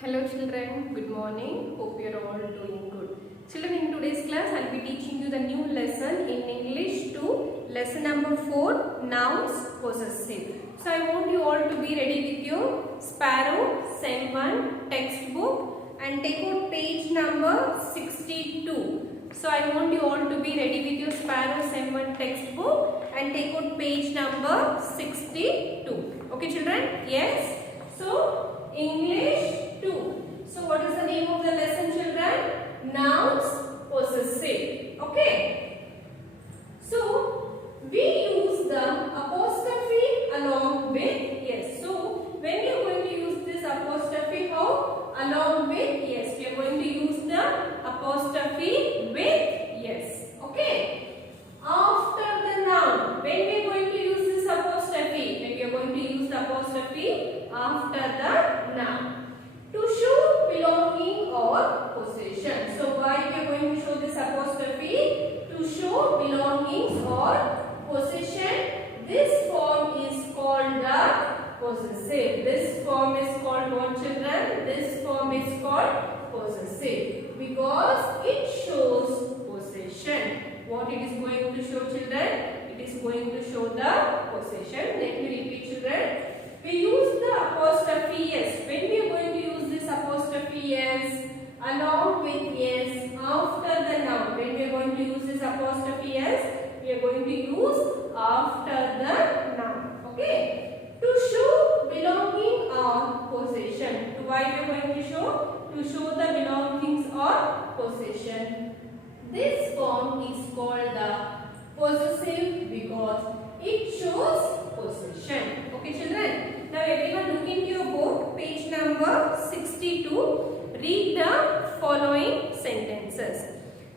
Hello children, good morning. Hope you are all doing good. Children, in today's class I will be teaching you the new lesson in English 2, lesson number 4, nouns possessive. So I want you all to be ready with your Sparrow Sem 1 textbook and take out page number 62. So I want you all to be ready with your Sparrow Sem 1 textbook and take out page number 62. Okay children? Yes? So English 2. So what is the name of the lesson children? Nouns possessive. Okay. So we use the apostrophe along with yes. So when we are going to use this apostrophe how? Along with yes. We are going to use the apostrophe with yes. Okay. After the noun. When we are going to use this apostrophe? When we are going to use the apostrophe after the noun. To show belonging or possession. So why we are going to show this apostrophe? To show belongings or possession. This form is called the possessive. This form is called what children? This form is called possessive because it shows possession. What it is going to show children? It is going to show the possession. Let me repeat children. We use the apostrophe yes. When we are going to use this apostrophe yes along with yes after the noun. When we are going to use this apostrophe yes, we are going to use after the noun. Okay. To show belonging or possession. To why we are going to show? To show the belongings or possession. This form is called the possessive because it shows possession. Okay children. Now everyone look into your book, page number 62. Read the following sentences.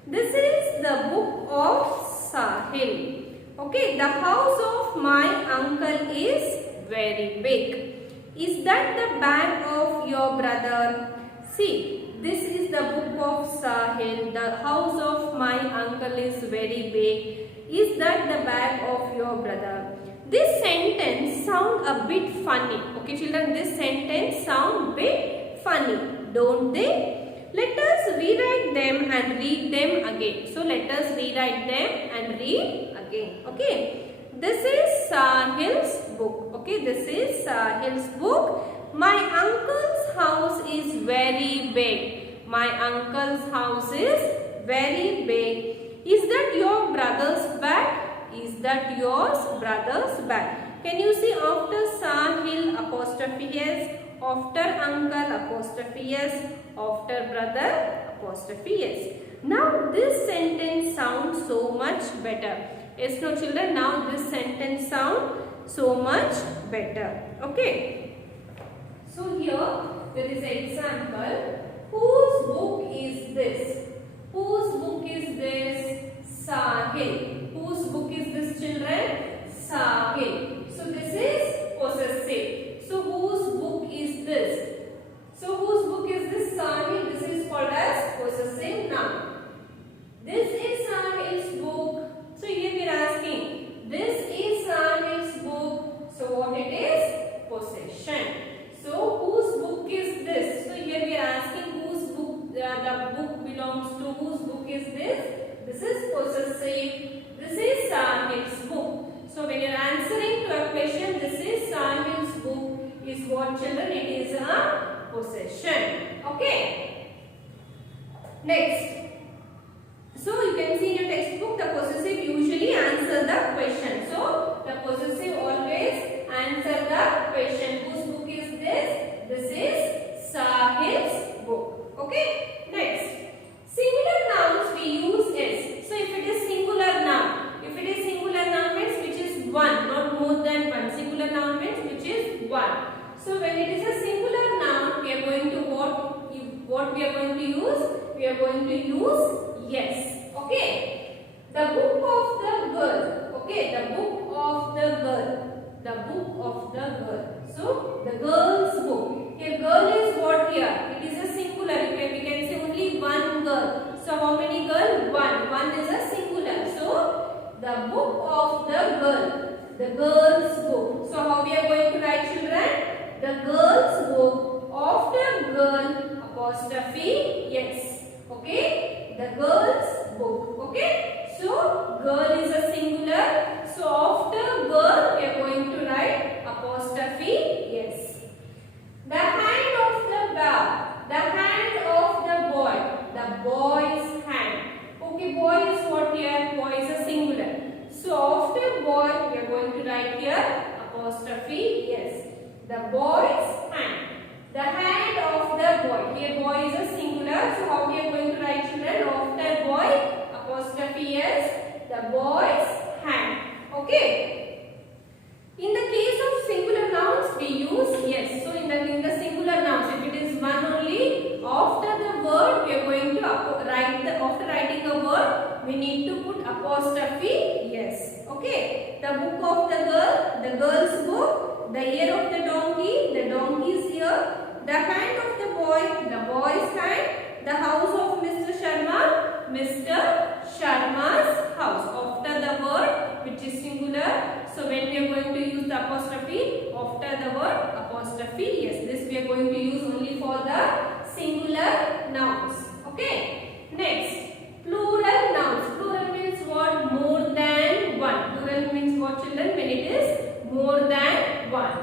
This is the book of Sahil. Okay, the house of my uncle is very big. Is that the bag of your brother? See, this is the book of Sahil. The house of my uncle is very big. Is that the bag of your brother? This sentence sound a bit funny. Okay children, this sentence sound bit funny, don't they? Let us rewrite them and read them again. So let us rewrite them and read again. Okay. This is Sahil's book. Okay, this is Sahil's book. My uncle's house is very big. My uncle's house is very big. Is that your brother's bag? Is that yours brother's bag? Can you see after Sahil apostrophe yes, after uncle apostrophe yes, after brother apostrophe yes. Now this sentence sounds so much better. Yes, no children, now this sentence sounds so much better. Okay. So here there is an example. Whose book is this? Whose book is this? Sahil. Whose book is this children? Sahil. So this is possessive. So whose book is this? So whose book is this? Sahil. This is called as possessive noun. This is Sahil's book. So here we are asking, this is Sahil's book. So what it is? Possession. So whose book is this? So here we are asking whose book the book belongs to. Whose book is this? This is possessive. This is Sahil's book. So when you are answering to a question, this is Sahil's book is what children? It is a possession. Okay. Next. So you can see in your textbook the possessive usually answer the question. So the possessive always answer the question. Whose book is this? This is Sahil's book. Okay. Next. Singular nouns we use is. So if it is singular noun, if it is singular noun means which is one, not more than one. Singular noun means which is one. So when it is a singular noun, we are going to what we are going to use? We are going to use yes. Okay. The book of the girl. Okay. The book of the girl. The book of the girl. So the girl's book. Here girl is what here? It is a singular. We can say only one girl. So how many girl? One. One is a singular. So the book of the girl. The girl's book. So how we are going to write children? The girl's book. After girl The boy's hand. The hand of the boy. Here boy is a singular. So how we are going to write, children? After boy, apostrophe s. The boy's hand. Okay. In the case of singular nouns, we use yes. So in the singular nouns, if it is one only, after the word we are going to write after writing a word, we need to put apostrophe yes. Okay. The book of the girl, the girl's book. The ear of the donkey's ear. The hand of the boy's hand. The house of Mr. Mr. Sharma's house. After the word which is singular. So when we are going to use the apostrophe, after the word apostrophe yes. This we are going to use only for the singular nouns. Okay. Next, plural nouns. Plural means what? More than one. Plural means what, children? When it is more than one.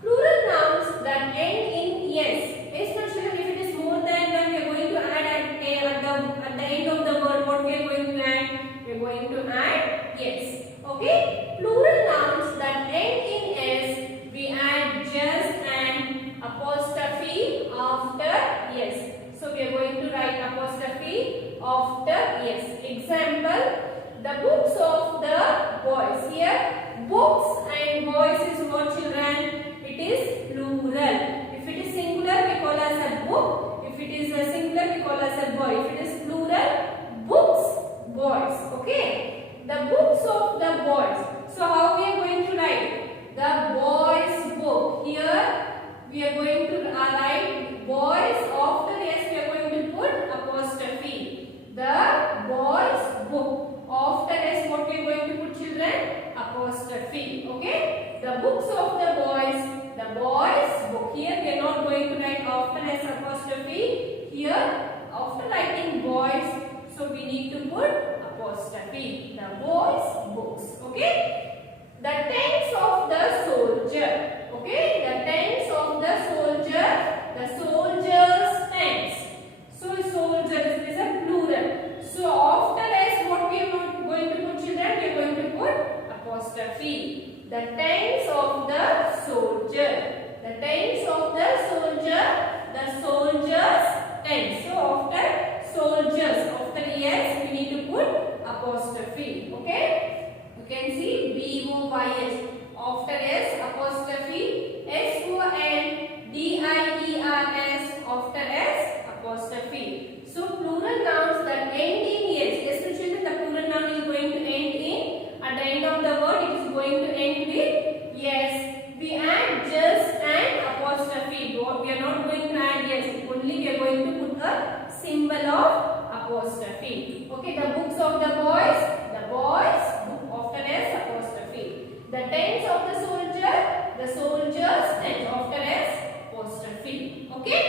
Plural nouns that end in yes. Yes, no, children, if it is more than one, we are going to add at the end of the word. What we are going to add? We are going to add yes. Okay. Plural nouns that end in s, we add just and apostrophe after yes. So we are going to write apostrophe after yes. Example, the books of the boys. Here, books and boys is what, children? It is plural. If it is singular, we call as a book. If it is a singular, we call as a boy. If it is plural, books, boys. Okay. The books of the boys. So how we are going to write? The boys' book. Here we are going to write boys. After yes, we are going to put apostrophe. The boys' book. After yes, what we are going to put, children? Apostrophe. Okay. The books of the boys. The boys' book. Here we are not going to write after yes apostrophe. Here after writing boys, so we need to put apostrophe. The boys' books. Okay. The tents of the soldier. Okay. The tents of the soldier. The soldier's tents. So soldier is a plural. So after s, what we are going to put, children? We are going to put apostrophe. The tents of the soldier. The tents of the soldier. The soldier's tents. So after soldiers, after yes, we need to put apostrophe. Okay. You can see B-O-Y-S. After S, apostrophe. S-O-N-D-I-E-R-S. After S, apostrophe. So plural nouns that end in yes. Yes, the children, the plural noun is going to end in. At the end of the word, it is going to end with yes. We add just and apostrophe. We are not going to add yes. Only we are going to put a symbol of apostrophe. Okay, the books of the boys. The boys' book. After S, apostrophe. The tents of the soldier. The soldier's tent. After S, apostrophe. Okay.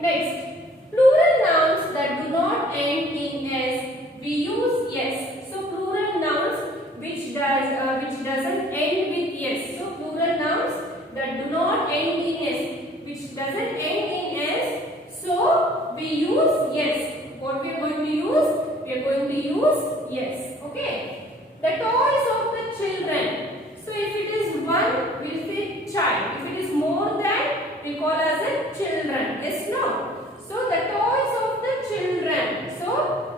Next, plural nouns that do not end in s, we use yes. So plural nouns which doesn't end with yes. So plural nouns that do not end in s, which doesn't end in s. So we use yes. What we are going to use? We are going to use yes. Okay. The toys of the children. So if it is one, we will say child. If it is more than, we call as a children. Yes, no. So the toys of the children. So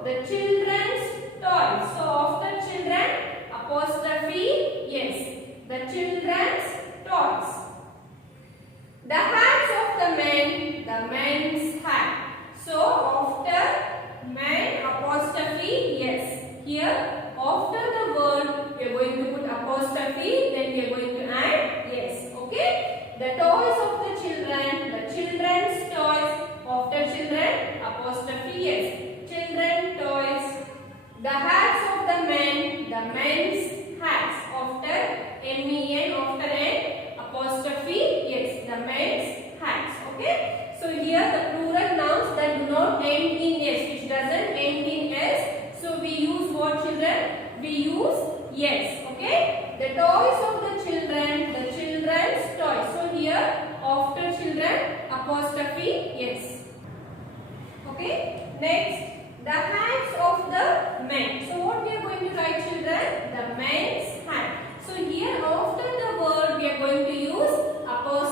the children's toys. So after children, apostrophe yes. The children's toys. The hats of the men. The men's hat. So after men, apostrophe yes. Here after the word, we are going to put apostrophe, then we are going to add yes. Okay. The toys of the children, the children's toys. After children, apostrophe yes. Children toys. The hats of the men, the men's hats. After men, after n, apostrophe yes. The men's hats. Okay. So here the plural nouns that do not end in s, which doesn't end in s. So we use what, children? We use yes. Okay. The toys of the children, the children's toys. So here after children, apostrophe yes. Okay. Next, the hats of the men. So what we are going to write, children? The men's hat. So here after the word, we are going to use apostrophe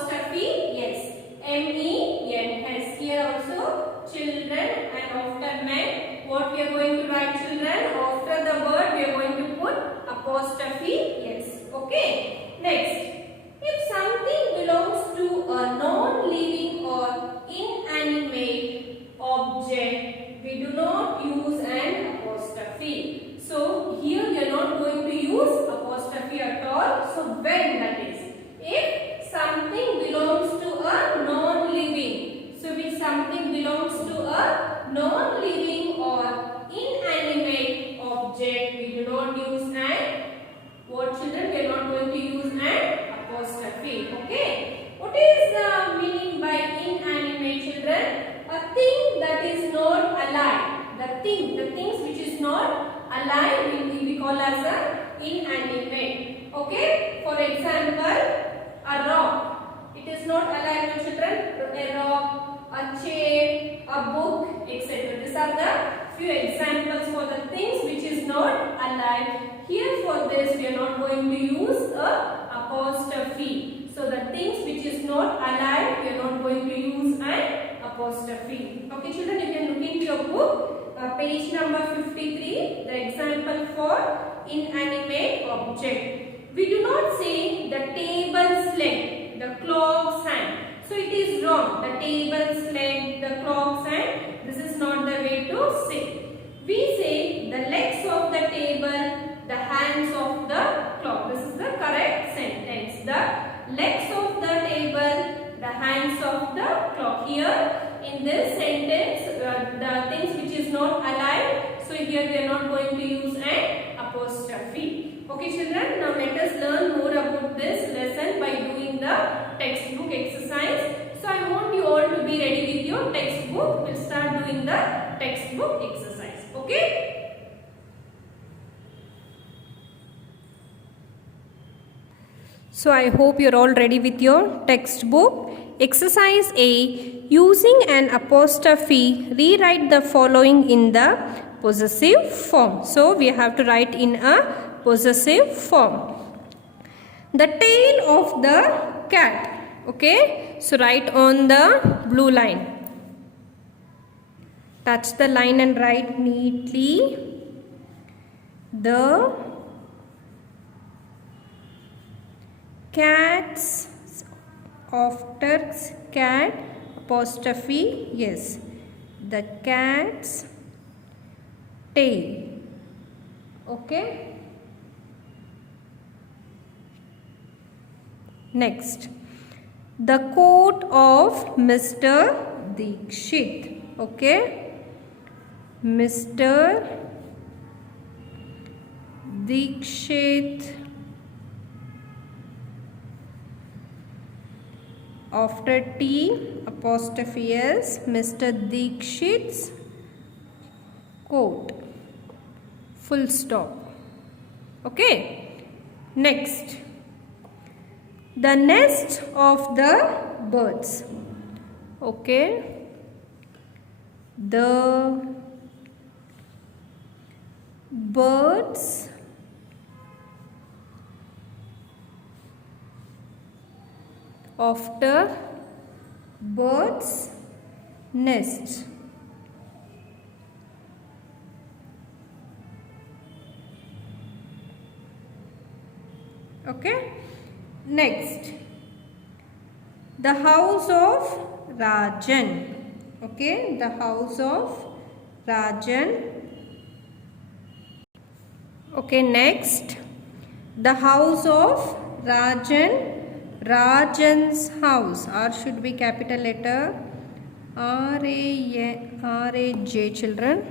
not alive, we call as a inanimate. Okay. For example, a rock. It is not alive, no children. A rock, a chair, a book, etc. These are the few examples for the things which is not alive. Here for this we are not going to use a apostrophe. So the things which is not alive we are not going to use an apostrophe. Okay children, you can look into your book, page number 53, the example for inanimate object. We do not say the table's leg, the clock's hand. So it is wrong. The table's leg, the clock's hand. This is not the way to say. We say the legs of the table, the hands of the clock. This is the correct sentence. The legs of the table, the hands of the clock. Here in this sentence, the things which is not alive. So here we are not going to use an apostrophe. Okay children, now let us learn more about this lesson by doing the textbook exercise. So I want you all to be ready with your textbook. We'll start doing the textbook exercise. Okay? So I hope you're all ready with your textbook. Exercise A. Using an apostrophe, rewrite the following in the possessive form. So we have to write in a possessive form. The tail of the cat. Okay, so write on the blue line. Touch the line and write neatly. The cat's, after cat apostrophe, yes, the cat's tail. Okay. Next, the coat of Mr. Dikshit. Okay, Mr. Dikshit, after T apostrophe S, Mr. Dikshit's coat, full stop. Okay, next, the nest of the birds. Okay, the birds after bird's nest. Okay. Next, the house of Rajan. Okay, the house of Rajan. Okay, next, the house of Rajan. Rajan's house. R should be capital letter. R-A-J children.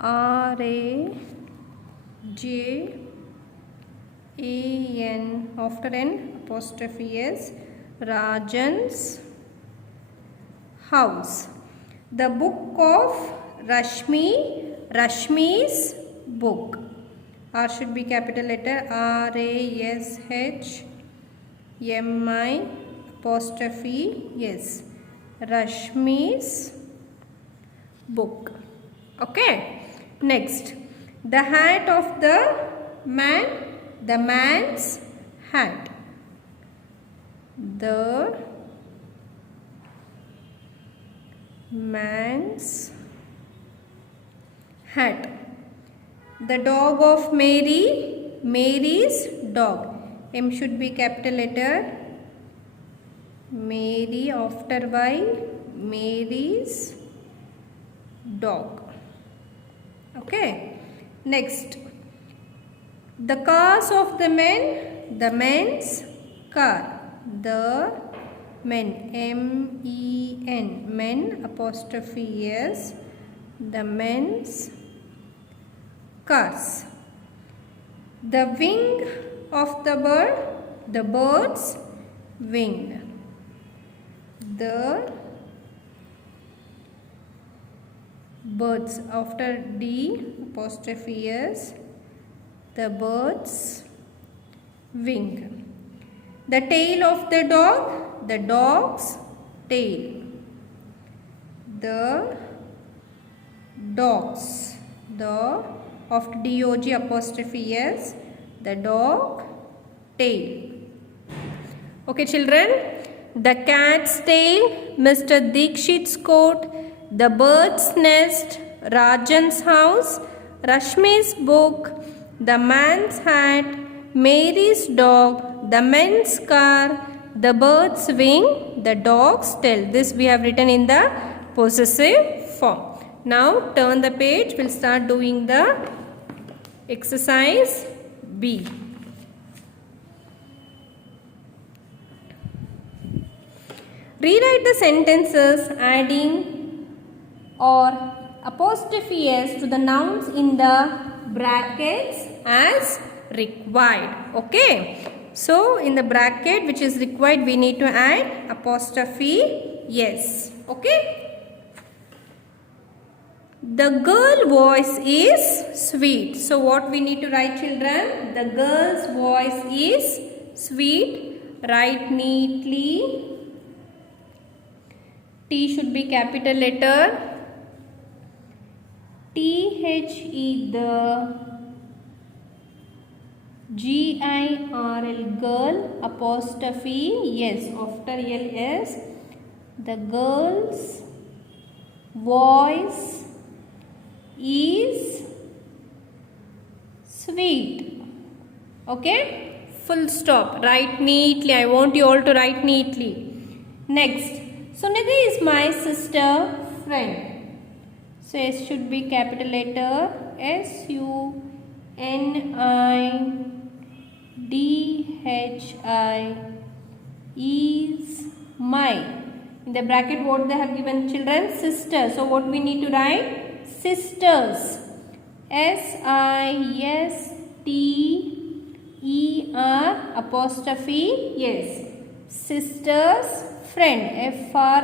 R-A-J. A-N after N apostrophe S, Rajan's house. The book of Rashmi, Rashmi's book. R should be capital letter. R-A-S-H-M-I apostrophe S, Rashmi's book. Okay. Next, the hat of the man. The man's hat. The man's hat. The dog of Mary. Mary's dog. M should be capital letter. Mary after Y. Mary's dog. Okay. Next, the cars of the men. The men's car. The men. M-E-N. Men apostrophe S. The men's cars. The wing of the bird. The bird's wing. The birds. After D apostrophe S, the bird's wing. The tail of the dog, the dog's tail. The dogs, the after D-O-G apostrophe S, the dog tail. Okay children, the cat's tail, Mr. Dikshit's coat, the bird's nest, Rajan's house, Rashmi's book, the man's hat, Mary's dog, the men's car, the bird's wing, the dog's tail. This we have written in the possessive form. Now turn the page, we'll start doing the exercise B. Rewrite the sentences adding or apostrophe S to the nouns in the brackets as required. Okay. So in the bracket which is required, we need to add apostrophe S. Okay. The girl voice is sweet. So what we need to write children? The girl's voice is sweet. Write neatly. T should be capital letter. T-H-E, the G-I-R-L, girl, apostrophe S, after L-S, the girl's voice is sweet. Okay, full stop. Write neatly. I want you all to write neatly. Next, Sunidhi is my sister friend. So S should be capital letter. S-U-N-I-D-H-I is my. In the bracket what they have given children? Sister. So what we need to write? Sisters. S-I-S-T-E-R apostrophe yes. Sisters friend. F-R-I-E-N-D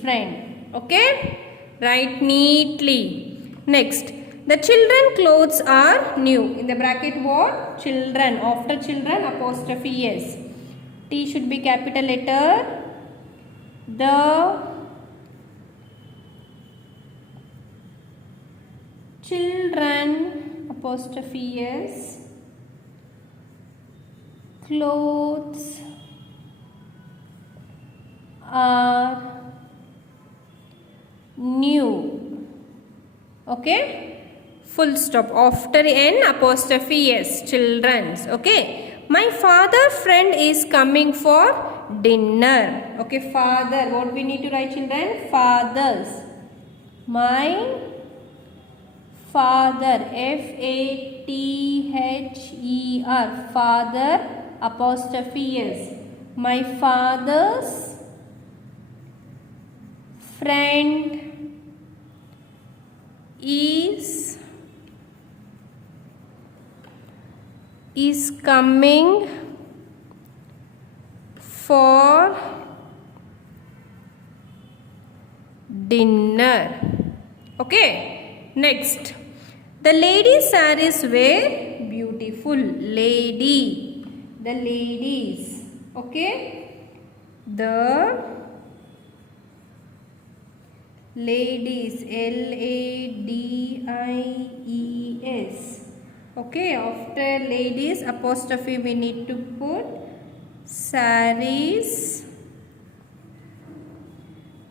friend. Okay. Write neatly. Next. The children clothes are new. In the bracket what? Children. After children apostrophe yes. T should be capital letter. The children apostrophe S clothes are new. Okay, full stop. After N apostrophe S, children's. Okay, my father friend is coming for dinner. Okay, father, what we need to write children? Fathers. My father, F-A-T-H-E-R, father apostrophe S. My father's friend is coming for dinner. Okay, next. The ladies' sarees were beautiful. Lady. The ladies. Okay. The ladies. L-A-D-I-E-S. Okay. After ladies apostrophe we need to put sarees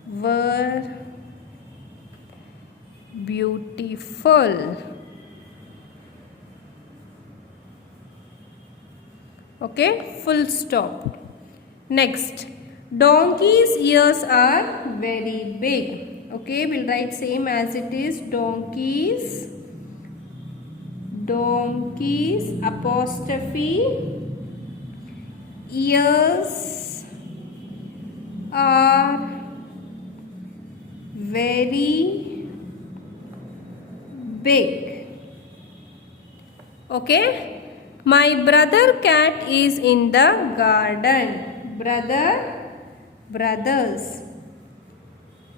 were beautiful. Okay, full stop. Next, donkey's ears are very big. Okay, we'll write same as it is. Donkey's apostrophe ears are very big. Okay. My brother cat is in the garden. Brothers.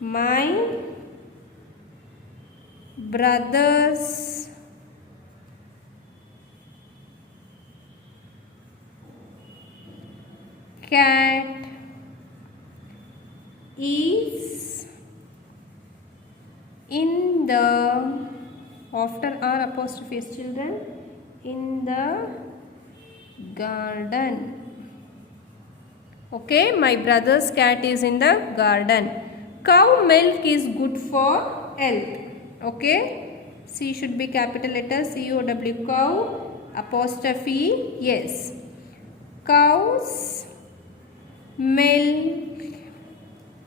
My brother's cat is in the, after R apostrophe S children, in the garden. Okay, my brother's cat is in the garden. Cow milk is good for health. Okay, C should be capital letter, COW, cow, apostrophe yes. Cow's milk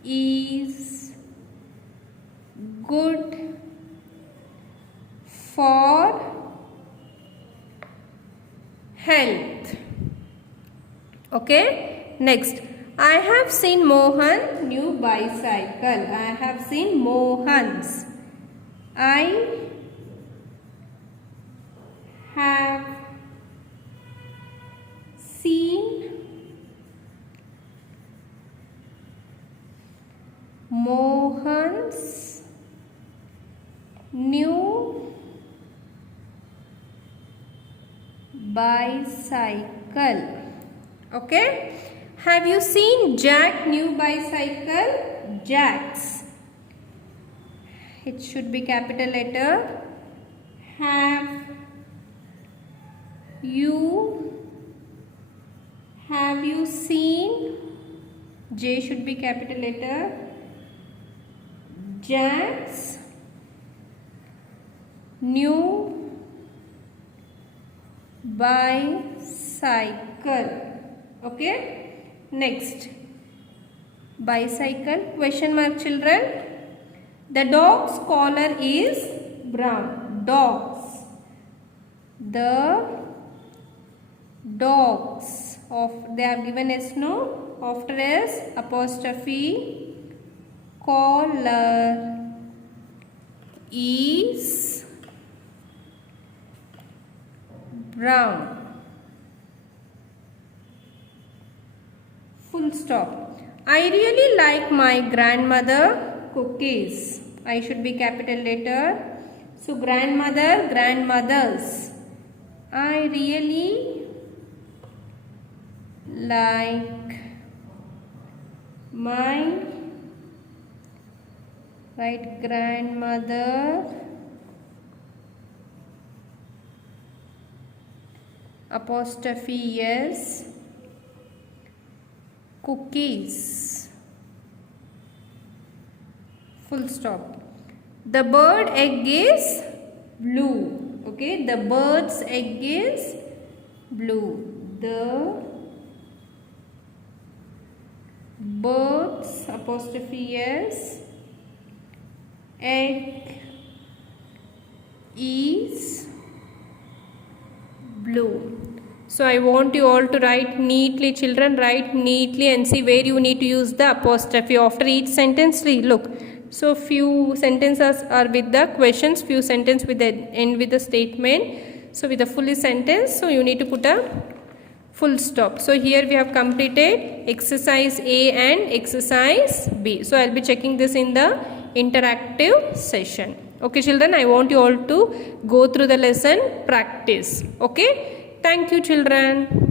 is good for health. Okay, next, I have seen Mohan new bicycle. I have seen Mohan's. I have seen Mohan's new bicycle. Okay, have you seen Jack new bicycle? Jack's. It should be capital letter. Have you seen, J should be capital letter, Jack's new bicycle. Okay, next, bicycle, question mark children. The dog's collar is brown. Dogs. The dogs of, they have given S, no, after S apostrophe collar is brown. Full stop. I really like my grandmother cookies. I should be capital letter. So grandmother, grandmothers. I really like my, right, grandmother apostrophe yes cookies. Full stop. The bird egg is blue. Okay, the bird's egg is blue. The bird's apostrophe s egg is blue. So I want you all to write neatly, children, write neatly and see where you need to use the apostrophe after each sentence. Look, so few sentences are with the questions, few sentences with the end with the statement. So with the full sentence, so you need to put a full stop. So here we have completed exercise A and exercise B. So I'll be checking this in the interactive session. Okay children, I want you all to go through the lesson, practice. Okay, thank you children.